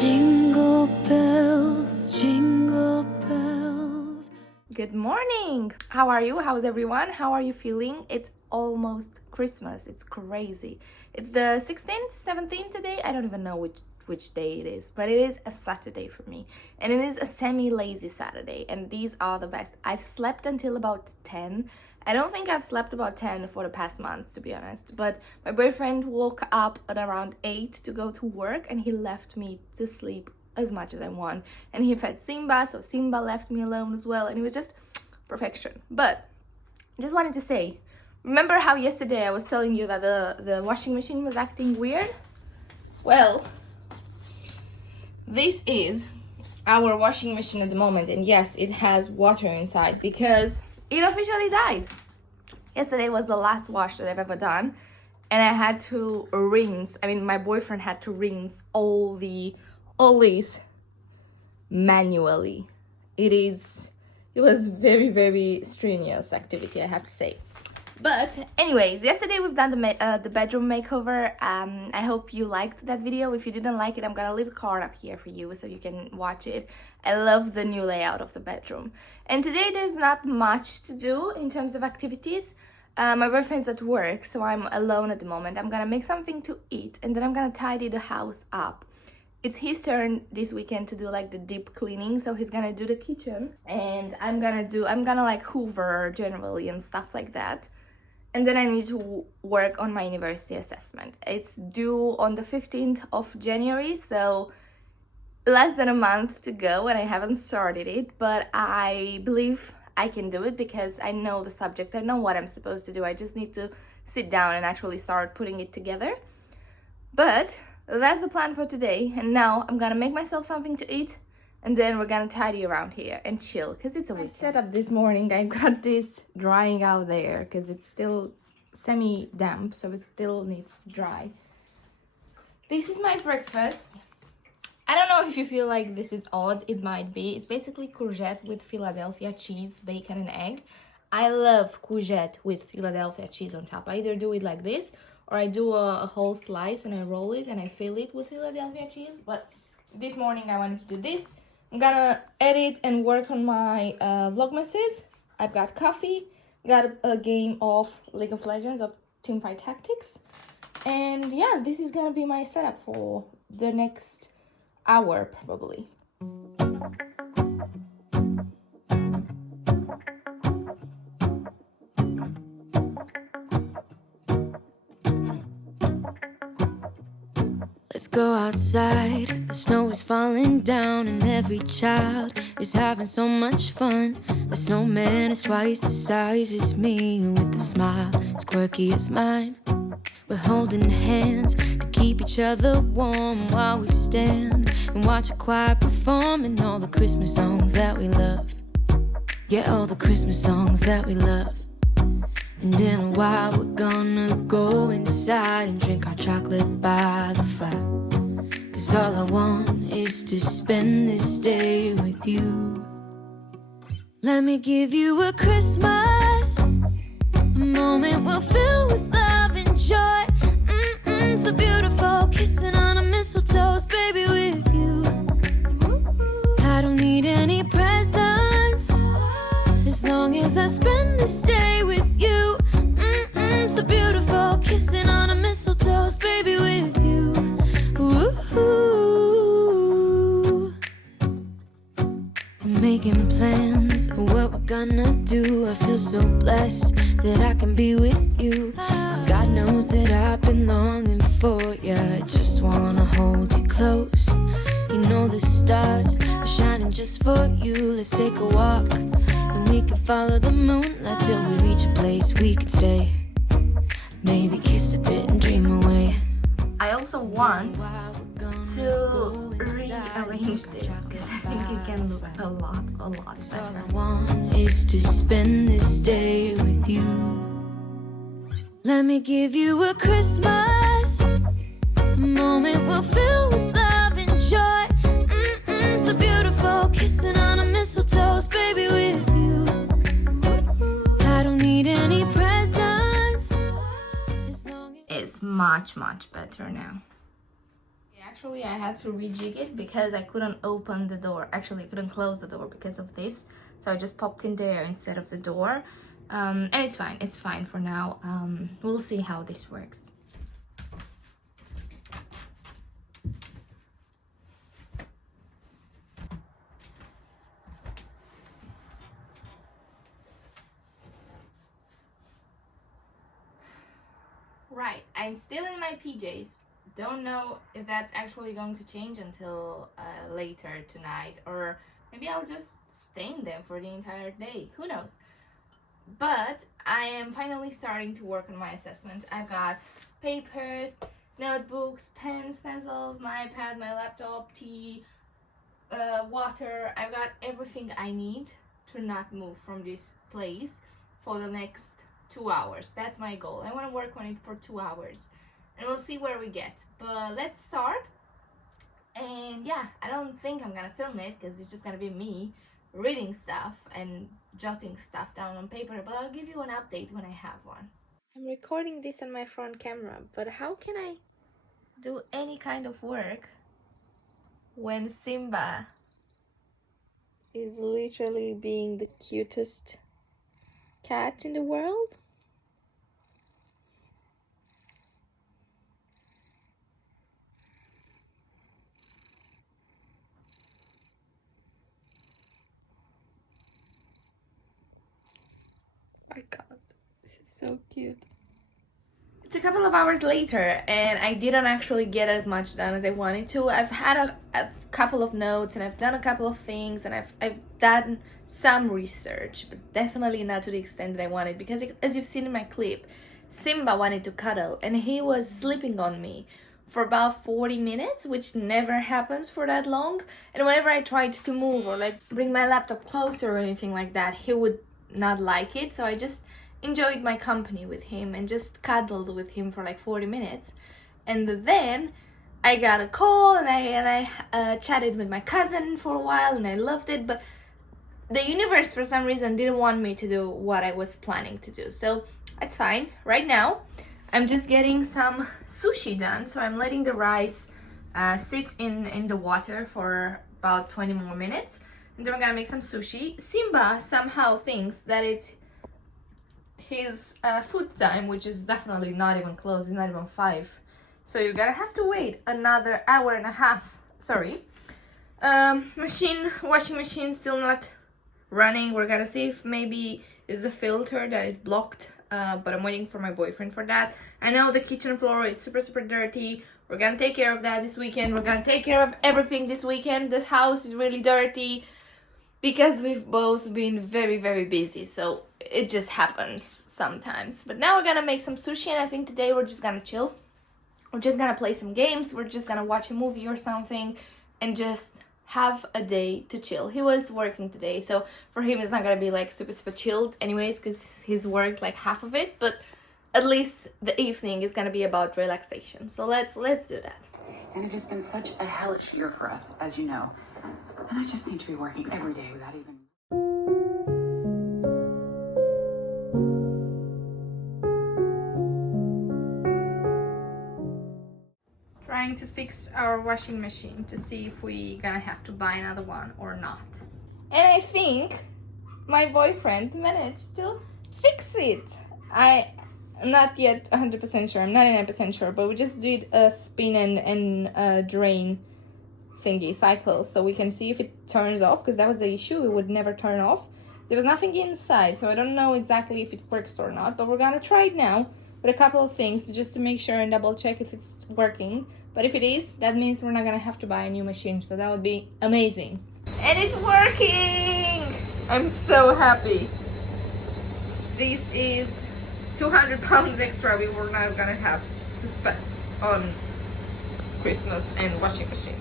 Jingle bells, jingle bells. Good morning! How are you? How's everyone? How are you feeling? It's almost Christmas. It's crazy. It's the 16th, 17th today. I don't even know which day it is, but it is a Saturday for me. And it is a semi-lazy Saturday, and these are the best. I've slept until about 10. I don't think I've slept about 10 for the past months, to be honest, but my boyfriend woke up at around 8 to go to work, and he left me to sleep as much as I want. And he fed Simba, so Simba left me alone as well, and it was just perfection. But I just wanted to say, remember how yesterday I was telling you that the washing machine was acting weird? Well, this is our washing machine at the moment, and yes, it has water inside because it officially died. Yesterday was the last wash that I've ever done, and I had to rinse. My boyfriend had to rinse all these manually. It was very, very strenuous activity, I have to say. But anyways, yesterday we've done the bedroom makeover. I hope you liked that video. If you didn't like it, I'm gonna leave a card up here for you so you can watch it. I love the new layout of the bedroom. And today there's not much to do in terms of activities. My boyfriend's at work, so I'm alone at the moment. I'm gonna make something to eat, and then I'm gonna tidy the house up. It's his turn this weekend to do like the deep cleaning, so he's gonna do the kitchen, and I'm gonna like hoover generally and stuff like that. And then I need to work on my university assessment. It's due on the 15th of January, so less than a month to go, and I haven't started it, but I believe I can do it because I know the subject, I know what I'm supposed to do. I just need to sit down and actually start putting it together. But that's the plan for today, and now I'm gonna make myself something to eat, and then we're gonna tidy around here and chill because it's a weekend. I set up this morning. I got this drying out there because it's still semi-damp, so it still needs to dry. This is my breakfast. I don't know if you feel like this is odd. It might be. It's basically courgette with Philadelphia cheese, bacon and egg. I love courgette with Philadelphia cheese on top. I either do it like this, or I do a whole slice and I roll it and I fill it with Philadelphia cheese. But this morning I wanted to do this. I'm gonna edit and work on my Vlogmases. I've got coffee, got a game of League of Legends of Teamfight Tactics. And yeah, this is gonna be my setup for the next hour probably. Let's go outside, the snow is falling down and every child is having so much fun. The snowman is twice the size as me, with a smile as quirky as mine. We're holding hands to keep each other warm while we stand and watch a choir performing all the Christmas songs that we love. Yeah, all the Christmas songs that we love. And in a while we're gonna go inside and drink our chocolate by the fire. 'Cause all I want is to spend this day with you. Let me give you a Christmas, a moment we'll fill with love and joy. So beautiful, kissing on a mistletoe, baby, with you. I don't need any presents as long as I spend this day with you. So beautiful, kissing on a mistletoe, baby, with you. Ooh. I'm making plans of what we're gonna do. I feel so blessed that I can be with you. 'Cause God knows that I've been longing for you. I just wanna hold you close. You know the stars are shining just for you. Let's take a walk and we can follow the moonlight till we reach a place we can stay. Maybe kiss a bit and dream away. I also want to rearrange this because I think it can look a lot better. All I want is to spend this day with you. Let me give you a Christmas, a moment we'll fill with love and joy. So beautiful, kissing on a mistletoe, baby, with you. I don't need any presents as long as It's much better now. actually I had to rejig it because I couldn't open the door. Actually, I couldn't close the door because of this. So I just popped in there instead of the door. And it's fine for now. We'll see how this works. Right, I'm still in my PJs. Don't know if that's actually going to change until later tonight, or maybe I'll just stay in them for the entire day. Who knows? But I am finally starting to work on my assessments. I've got papers, notebooks, pens, pencils, my iPad, my laptop, tea, water. I've got everything I need to not move from this place for the next 2 hours. That's my goal. I want to work on it for 2 hours and we'll see where we get. But let's start. And yeah, I don't think I'm gonna film it because it's just gonna be me reading stuff and jotting stuff down on paper, but I'll give you an update when I have one. I'm recording this on my front camera, but how can I do any kind of work when Simba is literally being the cutest cat in the world? Oh my god, this is so cute. It's a couple of hours later and I didn't actually get as much done as I wanted to. I've had a couple of notes and I've done a couple of things and I've done some research, but definitely not to the extent that I wanted, because as you've seen in my clip, Simba wanted to cuddle and he was sleeping on me for about 40 minutes, which never happens for that long. And whenever I tried to move or like bring my laptop closer or anything like that, he would not like it. So I just enjoyed my company with him and just cuddled with him for like 40 minutes. And then I got a call and I chatted with my cousin for a while and I loved it, but the universe for some reason didn't want me to do what I was planning to do. So it's fine. Right now I'm just getting some sushi done, so I'm letting the rice sit in the water for about 20 more minutes, and then we're gonna make some sushi. Simba somehow thinks that it's his food time, which is definitely not even close. It's not even 5, so you're gonna have to wait another hour and a half. Sorry. Washing machine still not running. We're gonna see if maybe it's the filter that is blocked, but I'm waiting for my boyfriend for that. I know the kitchen floor is super dirty. We're gonna take care of that this weekend. We're gonna take care of everything this weekend. This house is really dirty because we've both been very busy, so it just happens sometimes. But now we're gonna make some sushi, and I think today we're just gonna chill. We're just gonna play some games. We're just gonna watch a movie or something and just have a day to chill. He was working today, so for him it's not gonna be like super chilled anyways, because he's worked like half of it, but at least the evening is gonna be about relaxation. So let's do that. And it's just been such a hellish year for us, as you know. And I just seem to be working every day without even... Trying to fix our washing machine to see if we're gonna have to buy another one or not. And I think my boyfriend managed to fix it. I'm not yet 100% sure, I'm 99% sure, but we just did a spin and drain thingy cycle so we can see if it turns off, because that was the issue. It would never turn off. There was nothing inside, so I don't know exactly if it works or not, but we're gonna try it now with a couple of things just to make sure and double check if it's working. But if it is, that means we're not gonna have to buy a new machine, so that would be amazing. And it's working! I'm so happy. This is 200 pounds extra we were not gonna have to spend on Christmas and washing machine.